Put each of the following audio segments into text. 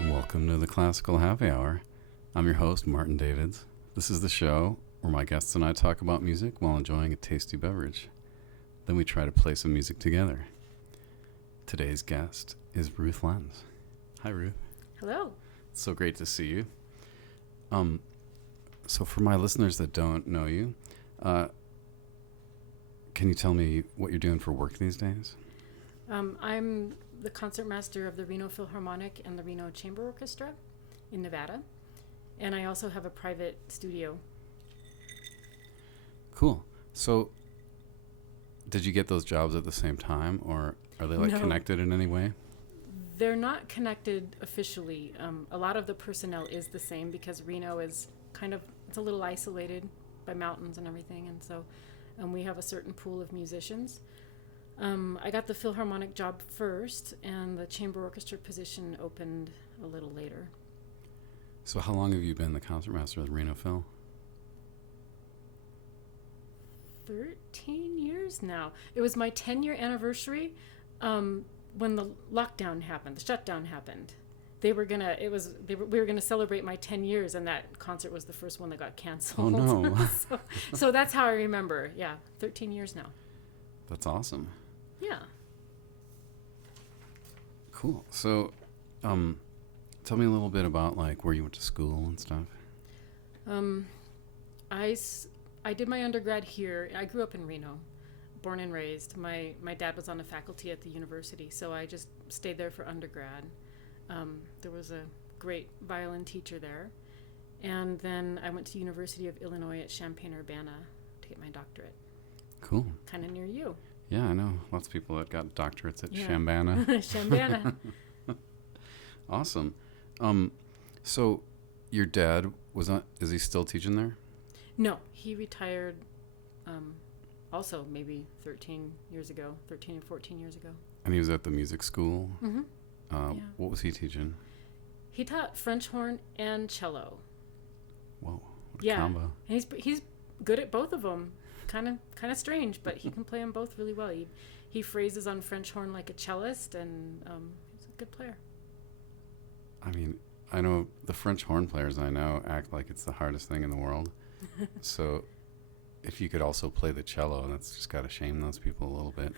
Welcome to the Classical Happy Hour. I'm your host, Martin Davids. This is the show where my guests and I talk about music while enjoying a tasty beverage. Then we try to play some music together. Today's guest is Ruth Lenz. Hi, Ruth. Hello. It's so great to see you. So for my listeners that don't know you, can you tell me what you're doing for work these days? I'm the concertmaster of the Reno Philharmonic and the Reno Chamber Orchestra in Nevada. And I also have a private studio. Cool. So did you get those jobs at the same time, or are they No. connected in any way? They're not connected officially. A lot of the personnel is the same because Reno is it's a little isolated by mountains and everything. And so we have a certain pool of musicians. I got the Philharmonic job first, and the chamber orchestra position opened a little later. So how long have you been the concertmaster of the Reno Phil? 13 years now. It was my 10-year anniversary when the lockdown happened, the shutdown happened. We were gonna celebrate my 10 years, and that concert was the first one that got canceled. Oh no. so that's how I remember. Yeah, 13 years now. That's awesome. Yeah. Cool. So, tell me a little bit about where you went to school and stuff. I did my undergrad here. I grew up in Reno, born and raised. My dad was on the faculty at the university, so I just stayed there for undergrad. There was a great violin teacher there. And then I went to University of Illinois at Champaign-Urbana to get my doctorate. Cool. Kind of near you. Yeah, I know. Lots of people that got doctorates at Yeah. Chambana. Chambana. Awesome. So your dad is he still teaching there? No, he retired also maybe 13 or 14 years ago. And he was at the music school? Mm-hmm. Yeah. What was he teaching? He taught French horn and cello. Whoa, what a Yeah. combo. And he's good at both of them. Kind of strange, but he can play them both really well. He phrases on French horn like a cellist, and he's a good player. I mean, I know the French horn players I know act like it's the hardest thing in the world. So if you could also play the cello, that's just got to shame those people a little bit.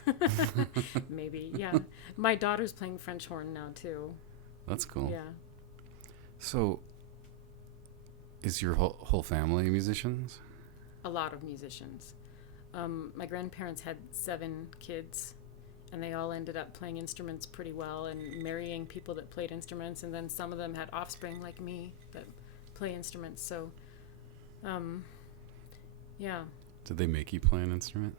Maybe, yeah. My daughter's playing French horn now, too. That's cool. Yeah. So is your whole family musicians? A lot of musicians. My grandparents had 7 kids, and they all ended up playing instruments pretty well and marrying people that played instruments, and then some of them had offspring like me that play instruments. So, yeah. Did they make you play an instrument?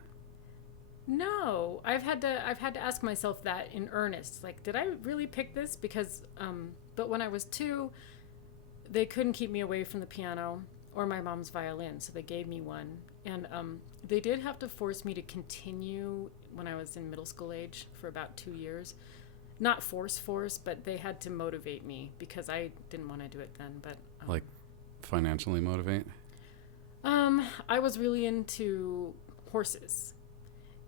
No, I've had to ask myself that in earnest. Like, did I really pick this? Because, but when I was 2, they couldn't keep me away from the piano or my mom's violin, so they gave me one. And they did have to force me to continue when I was in middle school age for about 2 years. Not force, but they had to motivate me because I didn't want to do it then. But Financially motivate? I was really into horses,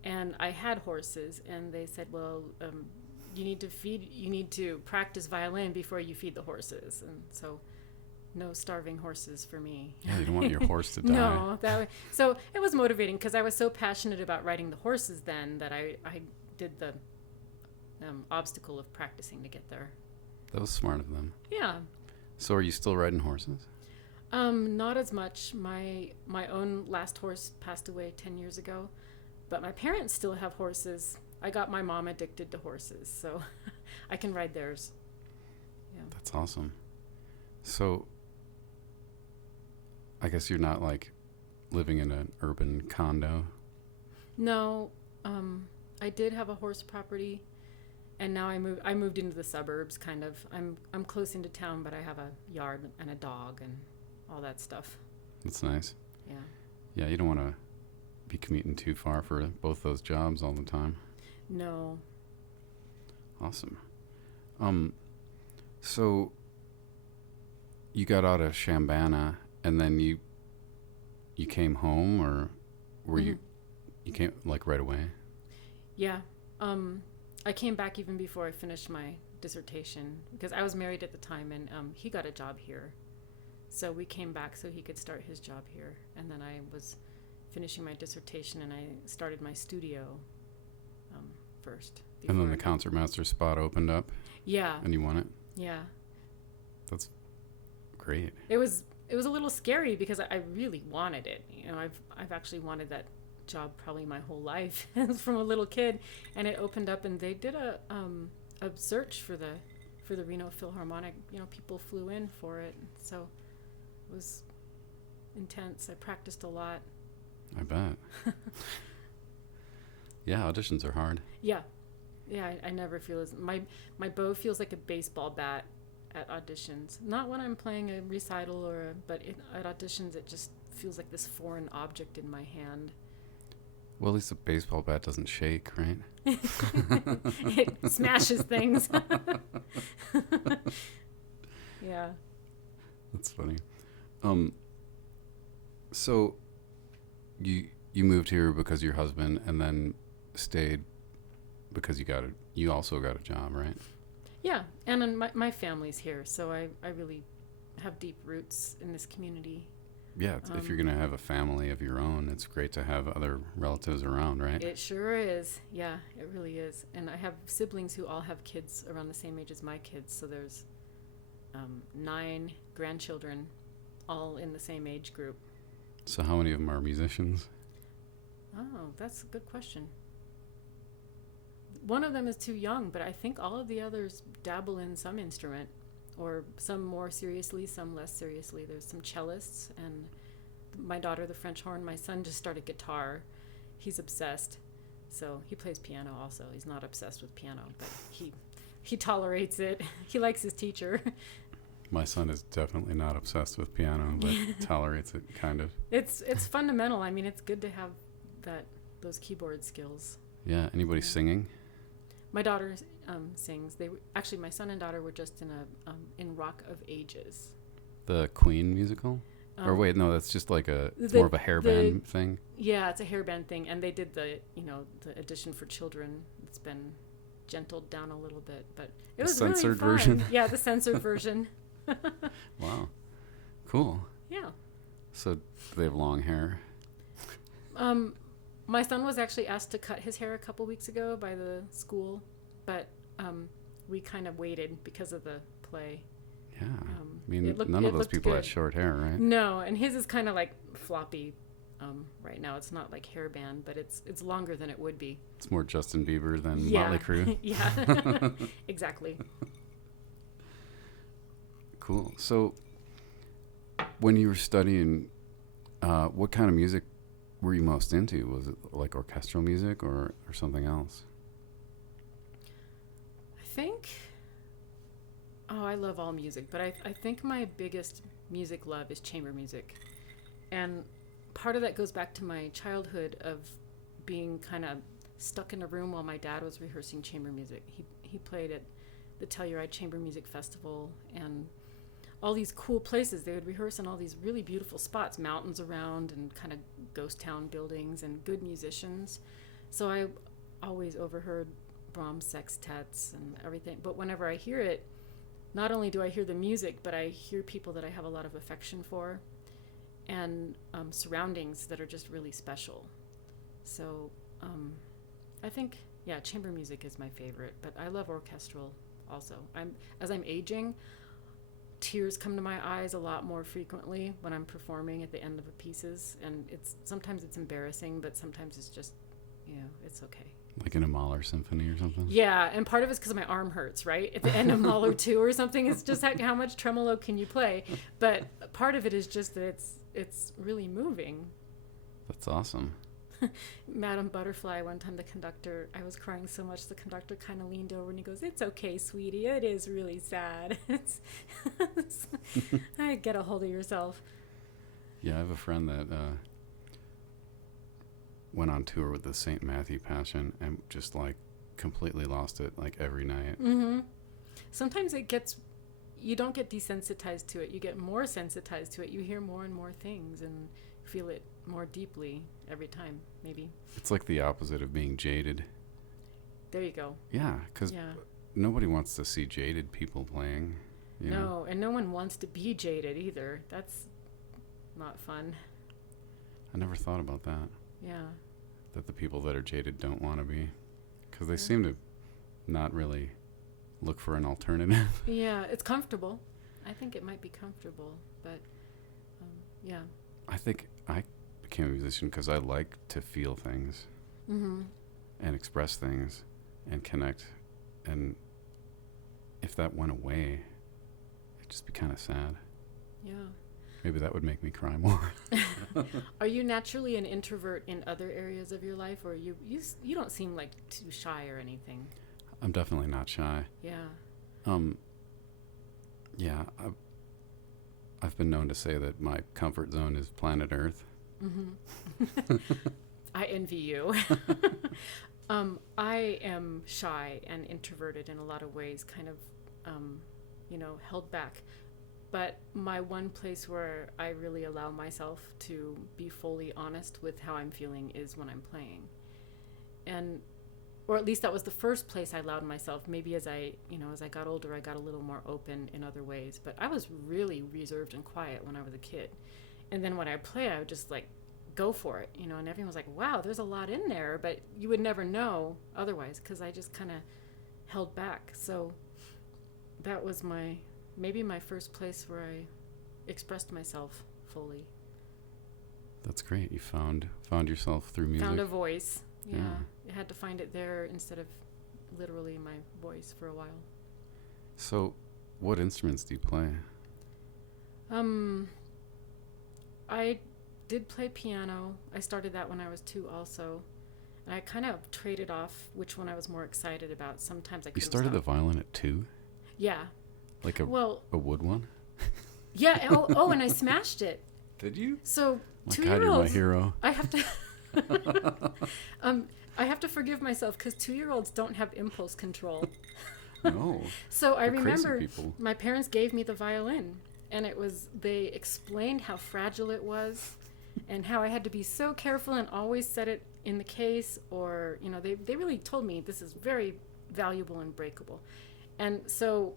and I had horses, and they said, well, you need to practice violin before you feed the horses. And so no starving horses for me. Yeah, you don't want your horse to die. No, so it was motivating because I was so passionate about riding the horses then that I did the obstacle of practicing to get there. That was smart of them. Yeah. So are you still riding horses? Not as much. My own last horse passed away 10 years ago, but my parents still have horses. I got my mom addicted to horses, so I can ride theirs. Yeah. That's awesome. So I guess you're not living in an urban condo. No, I did have a horse property, and now I moved into the suburbs. Kind of. I'm close into town, but I have a yard and a dog and all that stuff. That's nice. Yeah. Yeah, you don't want to be commuting too far for both those jobs all the time. No. Awesome. So you got out of Chambana, and then you came home, or were you came right away? Yeah. I came back even before I finished my dissertation because I was married at the time, and he got a job here. So we came back so he could start his job here. And then I was finishing my dissertation, and I started my studio first. And then the concertmaster spot opened up? Yeah. And you won it? Yeah. That's great. It was a little scary because I really wanted it. You know, I've actually wanted that job probably my whole life from a little kid, and it opened up, and they did a search for the Reno Philharmonic. You know, people flew in for it, so it was intense. I practiced a lot. I bet. Yeah, auditions are hard. Yeah, I never feel as my bow feels like a baseball bat at auditions. Not when I'm playing a recital but at auditions it just feels like this foreign object in my hand. Well, at least a baseball bat doesn't shake, right? It smashes things. Yeah. That's funny. So you moved here because of your husband, and then stayed because you also got a job, right? Yeah, and then my family's here, so I really have deep roots in this community. Yeah, if you're going to have a family of your own, it's great to have other relatives around, right? It sure is. Yeah, it really is. And I have siblings who all have kids around the same age as my kids, so there's 9 grandchildren all in the same age group. So how many of them are musicians? Oh, that's a good question. One of them is too young, but I think all of the others dabble in some instrument, or some more seriously, some less seriously. There's some cellists, and my daughter, the French horn. My son just started guitar. He's obsessed. So he plays piano also. He's not obsessed with piano, but he tolerates it. He likes his teacher. My son is definitely not obsessed with piano, but tolerates it, kind of. It's fundamental. I mean, it's good to have those keyboard skills. Yeah. Anybody singing? My daughter sings. Actually, my son and daughter were just in Rock of Ages. The Queen musical? Or wait, no, that's just like it's more of a hairband thing. Yeah, it's a hairband thing, and they did the edition for children. It's been gentled down a little bit, but it was really fun. Censored version. Yeah, the censored version. Wow, cool. Yeah. So they have long hair. My son was actually asked to cut his hair a couple weeks ago by the school, but we kind of waited because of the play. Yeah. I mean, none of those people had short hair, right? No, and his is kind of like floppy right now. It's not like hairband, but it's longer than it would be. It's more Justin Bieber than Motley Crue. Yeah, exactly. Cool. So when you were studying, what kind of music were you most into? Was it like orchestral music or something else? I love all music, but I think my biggest music love is chamber music. And part of that goes back to my childhood of being kind of stuck in a room while my dad was rehearsing chamber music. He played at the Telluride Chamber Music Festival and all these cool places. They would rehearse in all these really beautiful spots, mountains around and kind of ghost town buildings and good musicians. So I always overheard Brahms sextets and everything. But whenever I hear it, not only do I hear the music, but I hear people that I have a lot of affection for and surroundings that are just really special. So I think, chamber music is my favorite, but I love orchestral also. As I'm aging, tears come to my eyes a lot more frequently when I'm performing at the end of the pieces, and sometimes it's embarrassing, but sometimes it's just, it's okay. Like in a Mahler symphony or something? Yeah, and part of it's because my arm hurts, right? At the end of Mahler 2 or something, it's just how much tremolo can you play? But part of it is just that it's really moving. That's awesome. Madame Butterfly, one time the conductor, I was crying so much, the conductor kind of leaned over and he goes, "It's okay, sweetie, it is really sad." I get a hold of yourself. Yeah, I have a friend that went on tour with the St. Matthew Passion and just like completely lost it like every night. Mm-hmm. Sometimes you don't get desensitized to it, you get more sensitized to it. You hear more and more things and feel it more deeply every time, maybe. It's like the opposite of being jaded. There you go. Yeah, because nobody wants to see jaded people playing. You know? No, and no one wants to be jaded either. That's not fun. I never thought about that. Yeah. That the people that are jaded don't want to be. Because they seem to not really look for an alternative. Yeah, it's comfortable. I think it might be comfortable, but yeah. I think I became a musician because I like to feel things Mm-hmm. and express things and connect. And if that went away, it'd just be kind of sad. Yeah. Maybe that would make me cry more. Are you naturally an introvert in other areas of your life, or you don't seem like too shy or anything? I'm definitely not shy. Yeah. Yeah, I've been known to say that my comfort zone is planet Earth. Mm-hmm. I envy you. I am shy and introverted in a lot of ways, kind of, held back. But my one place where I really allow myself to be fully honest with how I'm feeling is when I'm playing. Or at least that was the first place I allowed myself. Maybe as I got older, I got a little more open in other ways. But I was really reserved and quiet when I was a kid. And then when I play, I would just like go for it, and everyone was like, wow, there's a lot in there. But you would never know otherwise because I just kind of held back. So that was maybe my first place where I expressed myself fully. That's great. You found yourself through music. Found a voice. Yeah. Yeah. I had to find it there instead of literally my voice for a while. So, what instruments do you play? I did play piano. I started that when I was 2 also. And I kind of traded off which one I was more excited about. Sometimes I could. You started the violin at 2? Yeah. Like a wood one? Yeah. And I smashed it. Did you? So my 2 God, year olds. you're my hero. I have to. I have to forgive myself because 2-year-olds don't have impulse control. No. So I They're remember crazy people. my parents gave me the violin, and they explained how fragile it was, and how I had to be so careful and always set it in the case, or they really told me this is very valuable and breakable. And so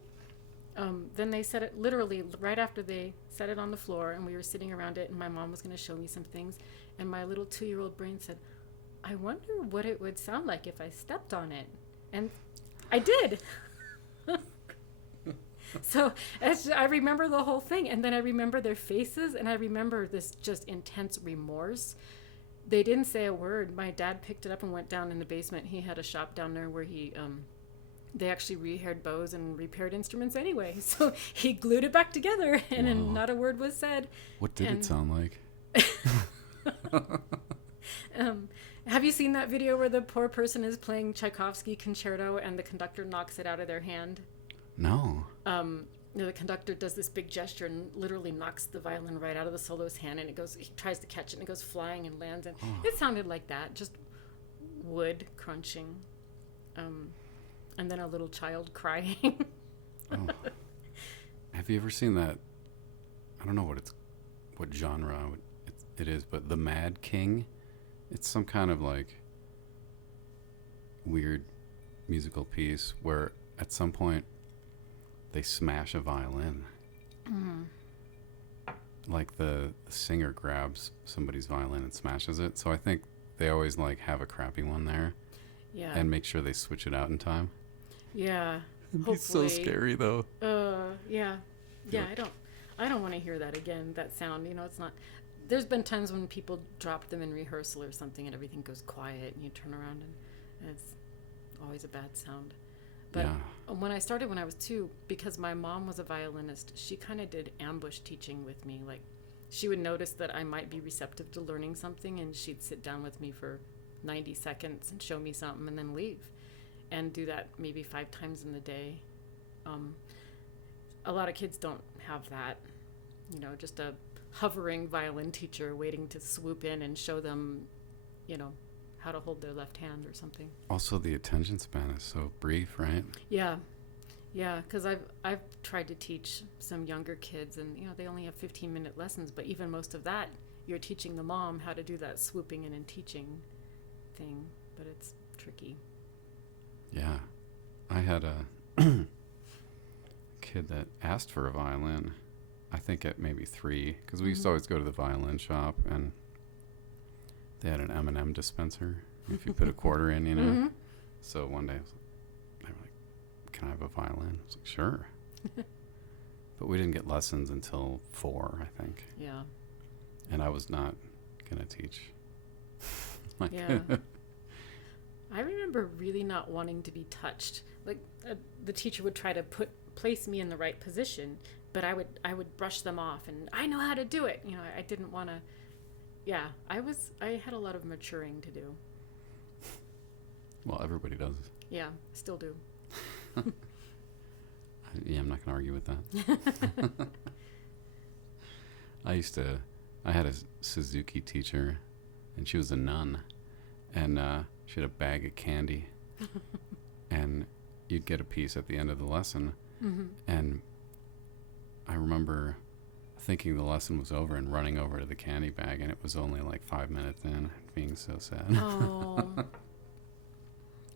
then they set it literally right after they set it on the floor, and we were sitting around it, and my mom was going to show me some things, and my little 2-year-old brain said, I wonder what it would sound like if I stepped on it. And I did. So I remember the whole thing, and then I remember their faces, and I remember this just intense remorse. They didn't say a word. My dad picked it up and went down in the basement. He had a shop down there where they actually rehaired bows and repaired instruments anyway. So he glued it back together, and then not a word was said. What did it sound like? Have you seen that video where the poor person is playing Tchaikovsky concerto and the conductor knocks it out of their hand? No. The conductor does this big gesture and literally knocks the violin right out of the soloist's hand, and he tries to catch it, and it goes flying and lands, and it sounded like that, just wood crunching, and then a little child crying. Oh. Have you ever seen that? I don't know what genre it is, but The Mad King. It's some kind of like weird musical piece where at some point they smash a violin. Mm. Like the singer grabs somebody's violin and smashes it. So I think they always like have a crappy one there. Yeah. And make sure they switch it out in time. Yeah. It's so scary though. Yeah. Yeah, I don't want to hear that again, that sound. It's not. There's been times when people drop them in rehearsal or something and everything goes quiet and you turn around and it's always a bad sound. But when I started when I was 2, because my mom was a violinist, she kind of did ambush teaching with me. Like, she would notice that I might be receptive to learning something, and she'd sit down with me for 90 seconds and show me something and then leave, and do that maybe 5 times in the day. A lot of kids don't have that, just a hovering violin teacher waiting to swoop in and show them, how to hold their left hand or something. Also, the attention span is so brief, right? Yeah, because I've tried to teach some younger kids, and they only have 15-minute lessons, but even most of that, you're teaching the mom how to do that swooping in and teaching thing, but it's tricky. Yeah, I had kid that asked for a violin, I think at maybe 3, because we used to always go to the violin shop, and they had an M&M dispenser. If you put a quarter in, you know. Mm-hmm. So one day they were like, "Can I have a violin?" I was like, "Sure." But we didn't get lessons until 4, I think. Yeah. And I was not going to teach. Yeah. I remember really not wanting to be touched. Like the teacher would try to place me in the right position, but I would brush them off, and I know how to do it. You know, I didn't want to. Yeah, I had a lot of maturing to do. Well, everybody does. Yeah, still do. Yeah, I'm not going to argue with that. I had a Suzuki teacher, and she was a nun, and she had a bag of candy, and you'd get a piece at the end of the lesson, and I remember thinking the lesson was over and running over to the candy bag, and it was only like 5 minutes in, being so sad. Oh.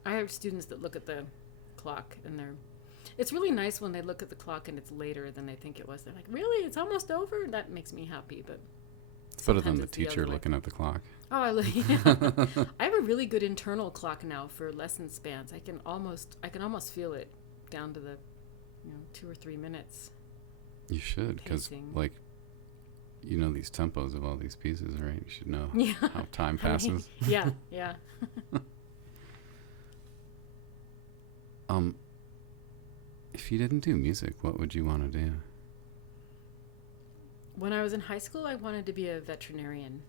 I have students that look at the clock, and it's really nice when they look at the clock and it's later than they think it was. They're like, "Really? It's almost over?" That makes me happy, but It's better than sometimes the it's teacher other way. looking at the clock. Oh, yeah. I have a really good internal clock now for lesson spans. I can almost feel it down to the 2 or 3 minutes. You should, because Pacing. like, you know these tempos of all these pieces, right? You should know Yeah. how time passes. Yeah, yeah. If you didn't do music, what would you want to do? When I was in high school, I wanted to be a veterinarian.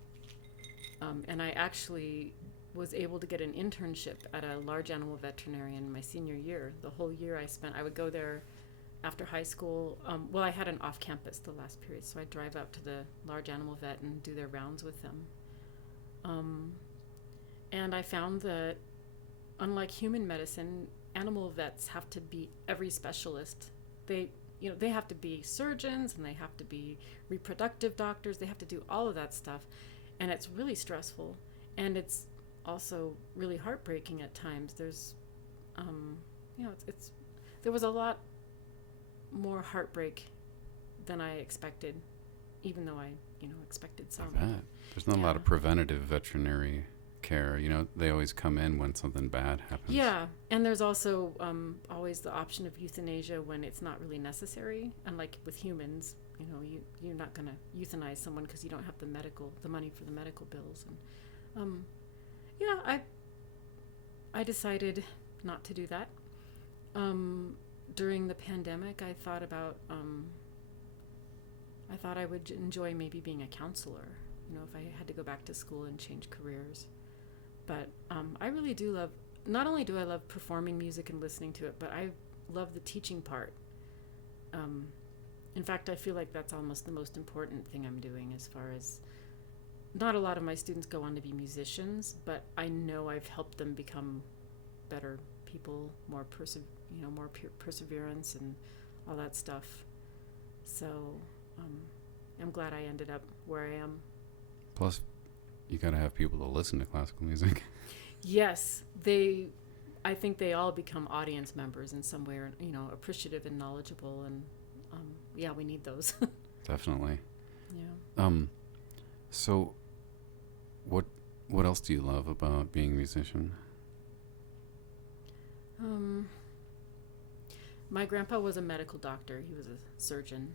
And I actually was able to get an internship at a large animal veterinarian my senior year. The whole year I would go there after high school. Well, I had an off-campus the last period, so I'd drive out to the large animal vet and do their rounds with them. And I found that, unlike human medicine, animal vets have to be every specialist. They have to be surgeons, and they have to be reproductive doctors. They have to do all of that stuff, and it's really stressful, and it's also really heartbreaking at times. There's, there was a lot more heartbreak than I expected, even though I expected some. I bet. There's not a lot of preventative veterinary care. They always come in when something bad happens. Yeah, and there's also always the option of euthanasia when it's not really necessary. Unlike with humans, you're not going to euthanize someone because you don't have the money for the medical bills. And I decided not to do that. During the pandemic, I thought I would enjoy maybe being a counselor. If I had to go back to school and change careers. But I really do love, not only do I love performing music and listening to it, but I love the teaching part. In fact, I feel like that's almost the most important thing I'm doing, as far as, not a lot of my students go on to be musicians, but I know I've helped them become better people, more perseverance and all that stuff. So I'm glad I ended up where I am. Plus, you got to have people to listen to classical music. Yes, I think they all become audience members in some way, or appreciative and knowledgeable, and we need those. Definitely. Yeah. So, what else do you love about being a musician? My grandpa was a medical doctor. He was a surgeon,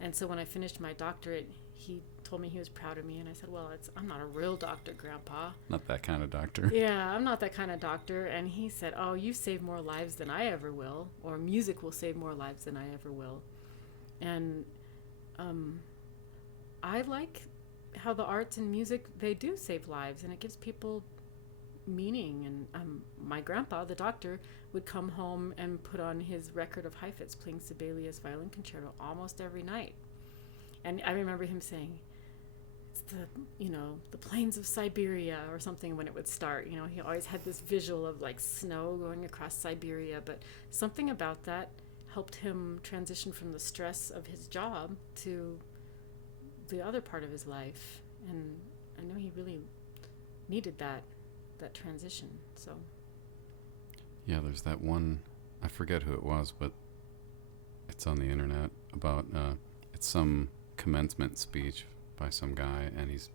and so when I finished my doctorate, he told me he was proud of me, and I said, "Well, I'm not a real doctor, Grandpa." Not that kind of doctor. Yeah, I'm not that kind of doctor. And he said, "Oh, you save more lives than I ever will, or music will save more lives than I ever will." And I like how the arts and music, they do save lives, and it gives people meaning. And my grandpa, the doctor, would come home and put on his record of Heifetz playing Sibelius Violin Concerto almost every night. And I remember him saying, it's the plains of Siberia or something when it would start. He always had this visual of like snow going across Siberia, but something about that helped him transition from the stress of his job to the other part of his life. And I know he really needed that transition. So yeah, there's that one, I forget who it was, but it's on the internet about it's some commencement speech by some guy, and he's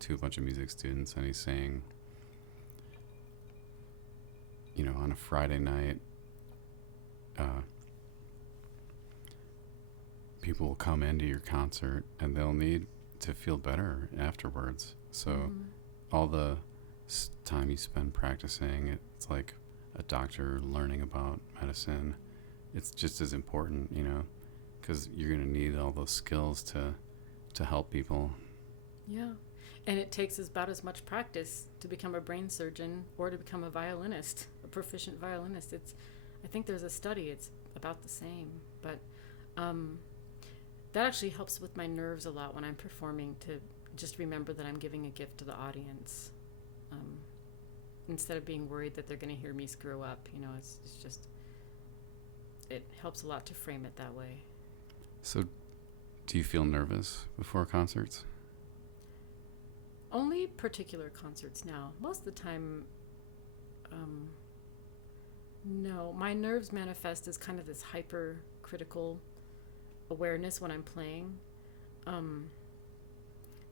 to a bunch of music students, and he's saying, you know, on a Friday night, people will come into your concert and they'll need to feel better afterwards. So all the time you spend practicing, it's like a doctor learning about medicine. It's just as important, you know, because you're going to need all those skills to help people. Yeah. And it takes about as much practice to become a brain surgeon or to become a violinist, a proficient violinist. I think there's a study, it's about the same. But that actually helps with my nerves a lot when I'm performing, to just remember that I'm giving a gift to the audience. Instead of being worried that they're going to hear me screw up, you know, it's just, it helps a lot to frame it that way. So do you feel nervous before concerts? Only particular concerts now. Most of the time, no. My nerves manifest as kind of this hypercritical awareness when I'm playing.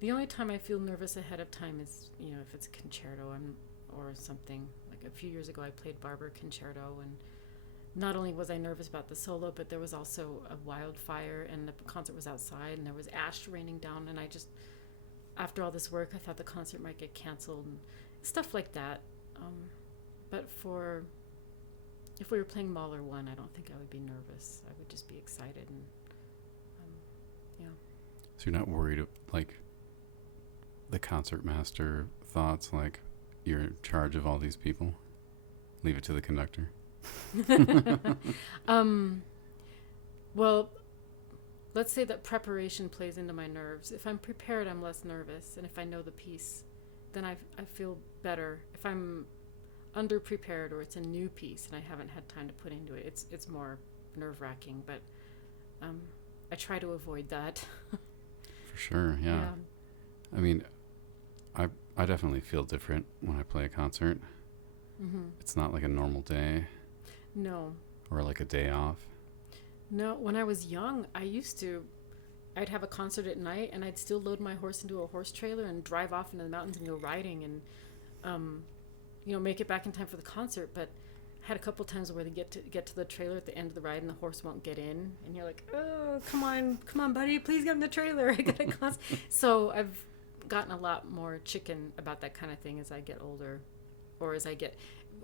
The only time I feel nervous ahead of time is, you know, if it's a concerto or something. Like a few years ago, I played Barber Concerto, and not only was I nervous about the solo, but there was also a wildfire, and the concert was outside, and there was ash raining down, and I just, after all this work, I thought the concert might get canceled and stuff like that. But if we were playing Mahler 1, I don't think I would be nervous. I would just be excited, and yeah. So you're not worried, like, the concertmaster thoughts, like, you're in charge of all these people? Leave it to the conductor? Well, let's say that preparation plays into my nerves. If I'm prepared, I'm less nervous. And if I know the piece, then I feel better. If I'm underprepared or it's a new piece and I haven't had time to put into it, it's more nerve-wracking. But I try to avoid that. For sure, yeah. I mean, I definitely feel different when I play a concert. Mm-hmm. It's not like a normal day. No. Or like a day off. No, when I was young, I'd have a concert at night and I'd still load my horse into a horse trailer and drive off into the mountains and go riding and, you know, make it back in time for the concert. But I had a couple times where they get to the trailer at the end of the ride and the horse won't get in. And you're like, oh, come on, buddy, please get in the trailer. I got a concert. So I've gotten a lot more chicken about that kind of thing as I get older, or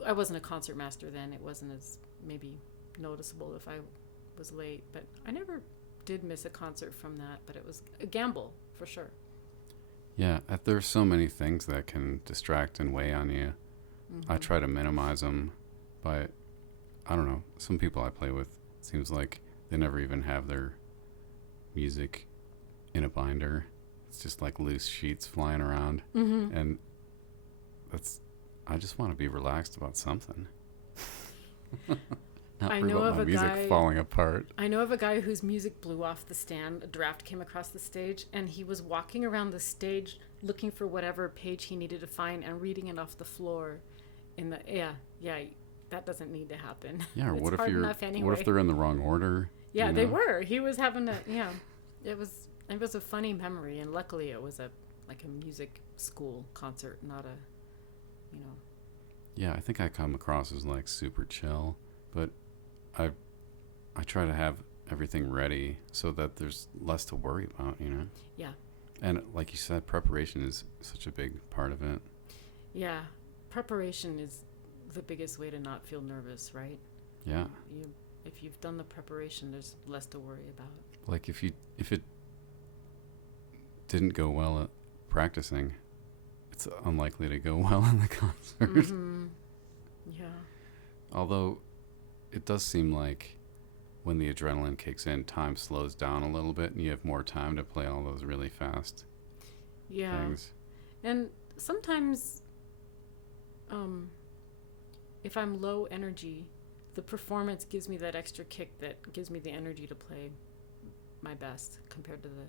I wasn't a concertmaster then. It wasn't as maybe noticeable if I was late, but I never did miss a concert from that, but it was a gamble for sure. Yeah, there's so many things that can distract and weigh on you. Mm-hmm. I try to minimize them by, I don't know, some people I play with, it seems like they never even have their music in a binder. It's just like loose sheets flying around. Mm-hmm. And I just want to be relaxed about something. Not I worry know about of my a music guy falling apart. I know of a guy whose music blew off the stand. A draft came across the stage, and he was walking around the stage looking for whatever page he needed to find and reading it off the floor. That doesn't need to happen. Yeah, what if they're in the wrong order? Yeah, they were. He was having it was a funny memory, and luckily it was a music school concert, not a, you know. Yeah, I think I come across as like super chill, but I try to have everything ready so that there's less to worry about, you know? Yeah. And like you said, preparation is such a big part of it. Yeah. Preparation is the biggest way to not feel nervous, right? Yeah. If you've done the preparation, there's less to worry about. Like if it didn't go well at practicing, it's unlikely to go well in the concert. Mm-hmm. Yeah. Although it does seem like when the adrenaline kicks in, time slows down a little bit and you have more time to play all those really fast things. And sometimes if I'm low energy, the performance gives me that extra kick that gives me the energy to play my best compared to the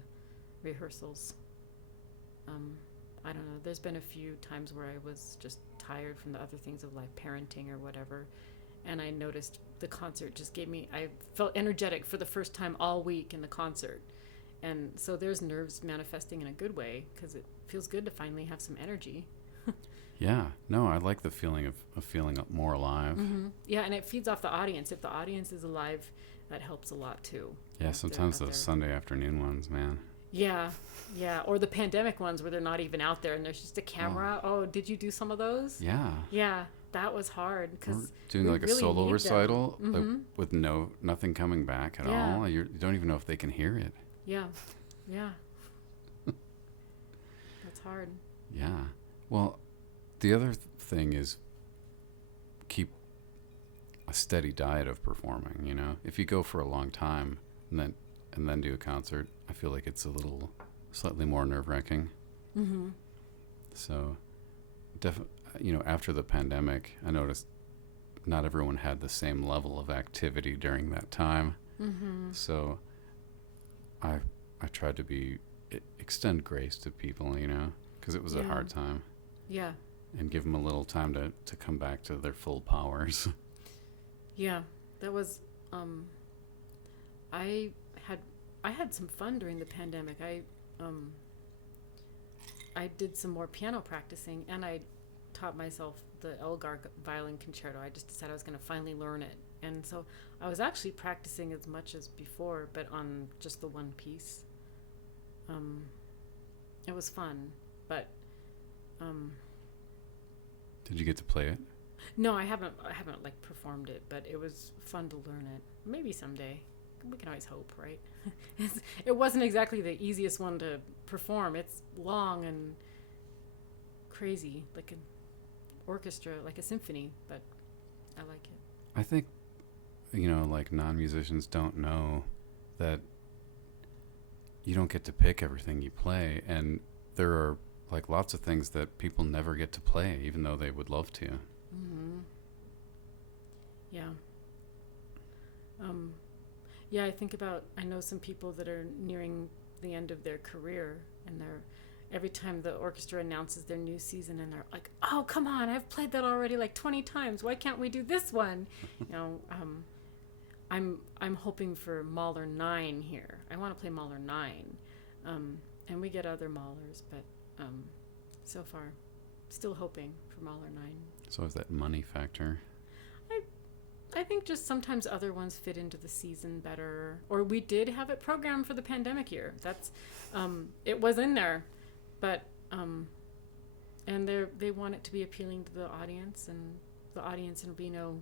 rehearsals. I don't know. There's been a few times where I was just tired from the other things of like parenting or whatever, and I noticed the concert just gave me, I felt energetic for the first time all week in the concert. And so there's nerves manifesting in a good way, because it feels good to finally have some energy. Yeah. No, I like the feeling of feeling more alive. Mm-hmm. Yeah, and it feeds off the audience. If the audience is alive, that helps a lot too. Yeah, sometimes those Sunday afternoon ones, man. Yeah, yeah. Or the pandemic ones where they're not even out there and there's just a camera. Oh, did you do some of those? Yeah. Yeah, that was hard because doing like a really solo need recital them. Mm-hmm. with nothing coming back at all. You don't even know if they can hear it. Yeah, yeah. That's hard. Yeah. Well, the other thing is keep a steady diet of performing, you know. If you go for a long time and then do a concert, I feel like it's a little slightly more nerve-wracking. Mm-hmm. So you know, after the pandemic, I noticed not everyone had the same level of activity during that time. Mm-hmm. So I tried to extend grace to people, you know, because it was a hard time. Yeah. And give them a little time to come back to their full powers. Yeah, that was. I had some fun during the pandemic. I did some more piano practicing, and I taught myself the Elgar violin concerto. I just decided I was going to finally learn it, and so I was actually practicing as much as before, but on just the one piece. It was fun, but. Did you get to play it? No, I haven't like performed it, but it was fun to learn it. Maybe someday. We can always hope, right? It wasn't exactly the easiest one to perform. It's long and crazy, like an orchestra, like a symphony, but I like it. I think, you know, like non-musicians don't know that you don't get to pick everything you play, and there are like lots of things that people never get to play, even though they would love to. Mm-hmm. Yeah. Yeah, I know some people that are nearing the end of their career, and every time the orchestra announces their new season, and they're like, oh, come on, I've played that already like 20 times. Why can't we do this one? You know, I'm hoping for Mahler 9 here. I want to play Mahler 9. And we get other Mahlers, but so far, still hoping for Mahler 9. So is that money factor? I think just sometimes other ones fit into the season better. Or we did have it programmed for the pandemic year. That's it was in there, but and they want it to be appealing to the audience, and the audience in Reno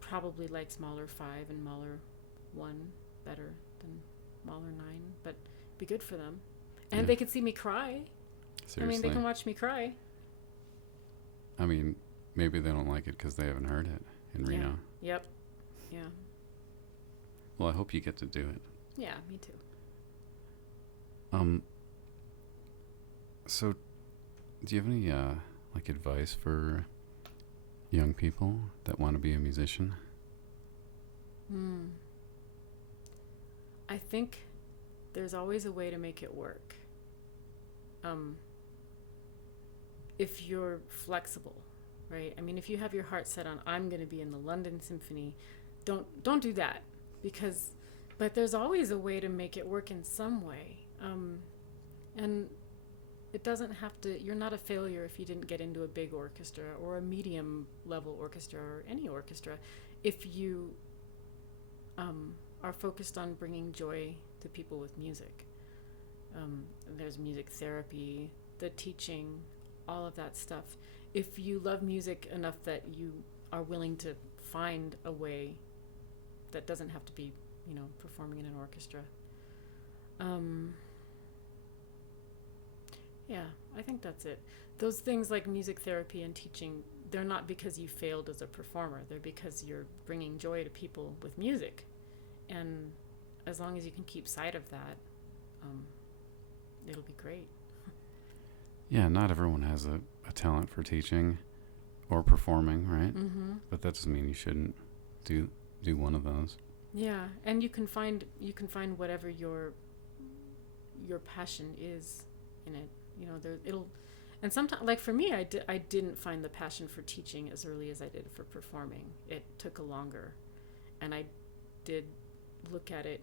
probably likes Mahler 5 and Mahler 1 better than Mahler 9, but it'd be good for them. And they could see me cry. Seriously? I mean, they can watch me cry. I mean, maybe they don't like it because they haven't heard it in Reno. Yep. Yeah. Well, I hope you get to do it. Yeah, me too. So, do you have any like advice for young people that want to be a musician? I think there's always a way to make it work. If you're flexible, right? I mean, if you have your heart set on, I'm going to be in the London Symphony, don't do that, but there's always a way to make it work in some way. And it doesn't have to, you're not a failure if you didn't get into a big orchestra or a medium level orchestra or any orchestra. If you are focused on bringing joy to people with music. There's music therapy, the teaching, all of that stuff. If you love music enough that you are willing to find a way that doesn't have to be, you know, performing in an orchestra. Yeah, I think that's it. Those things like music therapy and teaching, they're not because you failed as a performer. They're because you're bringing joy to people with music. And as long as you can keep sight of that, it'll be great. Yeah, not everyone has a talent for teaching or performing, right? Mm-hmm. But that doesn't mean you shouldn't do one of those. Yeah, and you can find whatever your passion is in it. You know, and sometimes, like for me, I didn't find the passion for teaching as early as I did for performing. It took a longer and I did look at it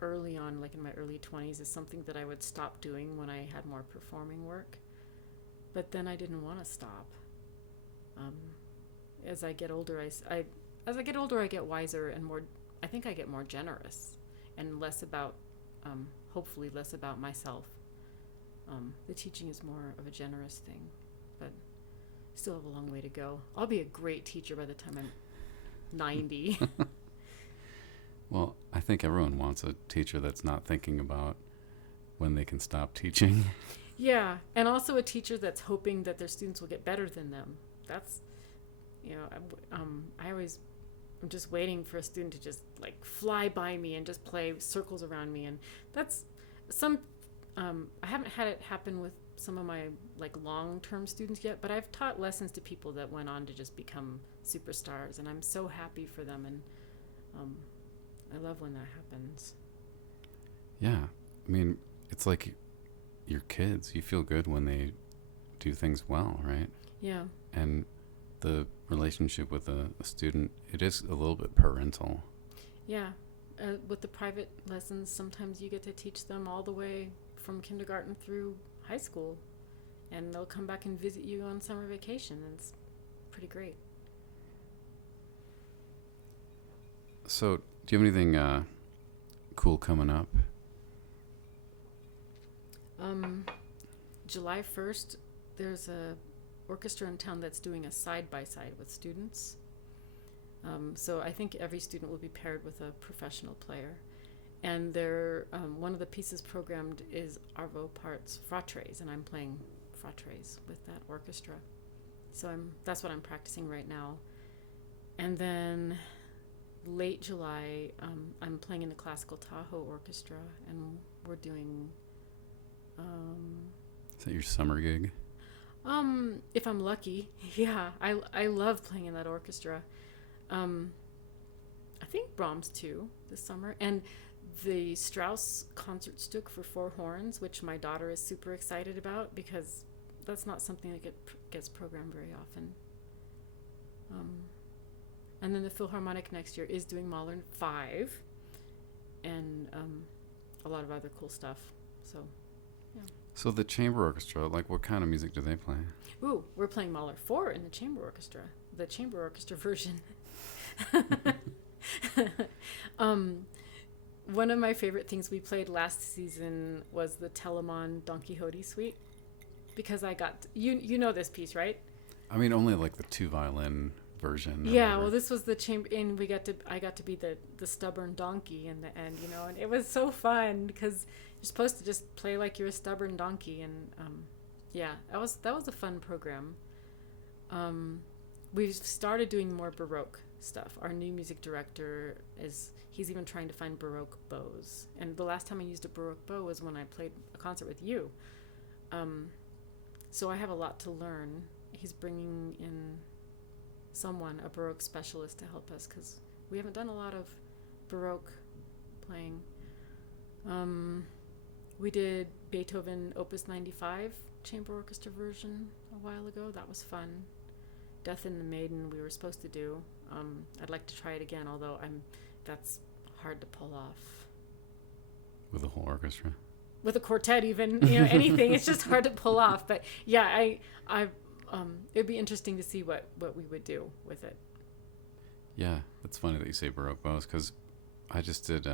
early on, like in my early 20s, as something that I would stop doing when I had more performing work. But then I didn't want to stop. As I get older, I get wiser and more. I think I get more generous and less about, hopefully, less about myself. The teaching is more of a generous thing, but still have a long way to go. I'll be a great teacher by the time I'm 90. Well, I think everyone wants a teacher that's not thinking about when they can stop teaching. Yeah, and also a teacher that's hoping that their students will get better than them. That's, I'm just waiting for a student to just like fly by me and just play circles around me, and that's I haven't had it happen with some of my like long-term students yet, but I've taught lessons to people that went on to just become superstars, and I'm so happy for them, and I love when that happens. Yeah. I mean, it's like your kids. You feel good when they do things well, right? Yeah. And the relationship with a student, it is a little bit parental. Yeah. With the private lessons, sometimes you get to teach them all the way from kindergarten through high school, and they'll come back and visit you on summer vacation, and it's pretty great. So, do you have anything cool coming up? July 1st, there's a orchestra in town that's doing a side-by-side with students. So I think every student will be paired with a professional player. And they're, one of the pieces programmed is Arvo Part's Fratres, and I'm playing Fratres with that orchestra. So that's what I'm practicing right now. And then late July, I'm playing in the Classical Tahoe Orchestra, and we're doing... Is that your summer gig? If I'm lucky. Yeah, I love playing in that orchestra. I think Brahms too this summer, and the Strauss Concertstück for four horns, which my daughter is super excited about because that's not something that gets programmed very often. And then the Philharmonic next year is doing Mahler 5 and a lot of other cool stuff. So, yeah. So the chamber orchestra, like what kind of music do they play? Ooh, we're playing Mahler 4 in the chamber orchestra version. One of my favorite things we played last season was the Telemann Don Quixote suite, because I got you know this piece, right? I mean, only like the 2 violin version. Yeah, well, this was the chamber, and I got to be the stubborn donkey in the end, and it was so fun because you're supposed to just play like you're a stubborn donkey, and yeah, that was a fun program. We've started doing more Baroque stuff. Our new music director he's even trying to find Baroque bows. And the last time I used a Baroque bow was when I played a concert with you. So I have a lot to learn. He's bringing in a Baroque specialist to help us because we haven't done a lot of Baroque playing. We did Beethoven Opus 95 chamber orchestra version a while ago. That was fun. Death in the Maiden we were supposed to do. I'd like to try it again, although that's hard to pull off. With a whole orchestra? With a quartet even, anything. It's just hard to pull off. But yeah, it'd be interesting to see what we would do with it. Yeah, it's funny that you say Baroque bows because I just did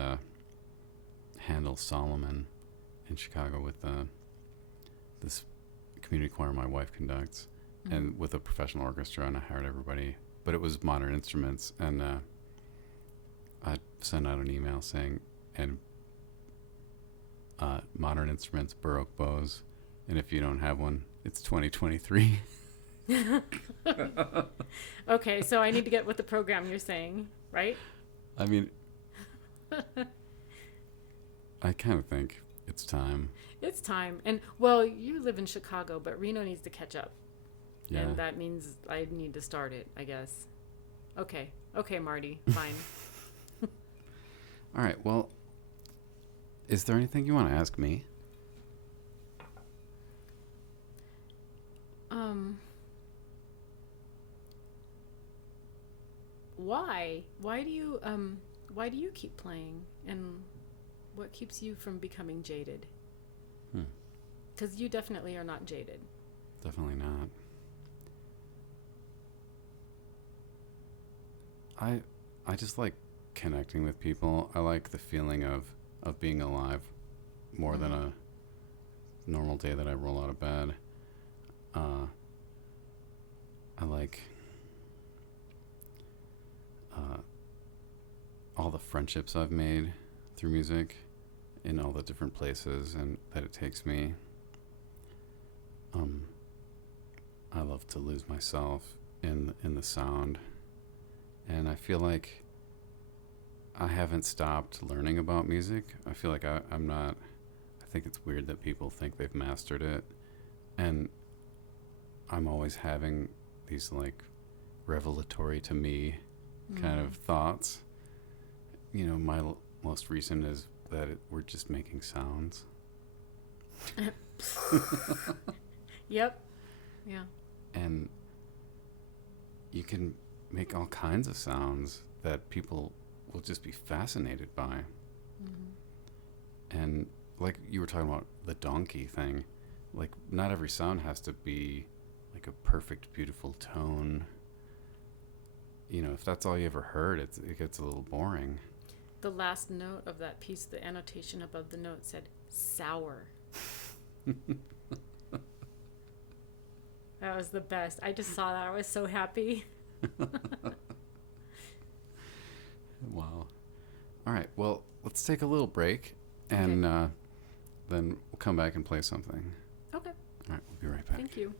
Handel's Solomon in Chicago with this community choir my wife conducts. And with a professional orchestra, and I hired everybody, but it was modern instruments, and I sent out an email saying, and modern instruments, Baroque bows, and if you don't have one, it's 2023. Okay, so I need to get with the program you're saying, right? I mean, I kind of think it's time. It's time. And, well, you live in Chicago, but Reno needs to catch up. Yeah. And that means I need to start it, I guess. Okay, Marty, fine. All right, well, is there anything you want to ask me? Why Why do you keep playing, and what keeps you from becoming jaded? Because you definitely are not jaded. Definitely not. I just like connecting with people. I like the feeling of being alive more than a normal day that I roll out of bed. I like all the friendships I've made through music in all the different places and that it takes me. I love to lose myself in the sound, and I feel like I haven't stopped learning about music. I feel like I'm not. I think it's weird that people think they've mastered it, and I'm always having these like revelatory to me kind of thoughts. You know, my most recent is that we're just making sounds. Yep. Yeah. And you can make all kinds of sounds that people will just be fascinated by. And like you were talking about the donkey thing, like not every sound has to be like a perfect, beautiful tone. You know, if that's all you ever heard, it gets a little boring. The last note of that piece, the annotation above the note said sour. That was the best. I just saw that. I was so happy. Wow. All right. Well, let's take a little break, and then we'll come back and play something. Okay. All right. We'll be right back. Thank you.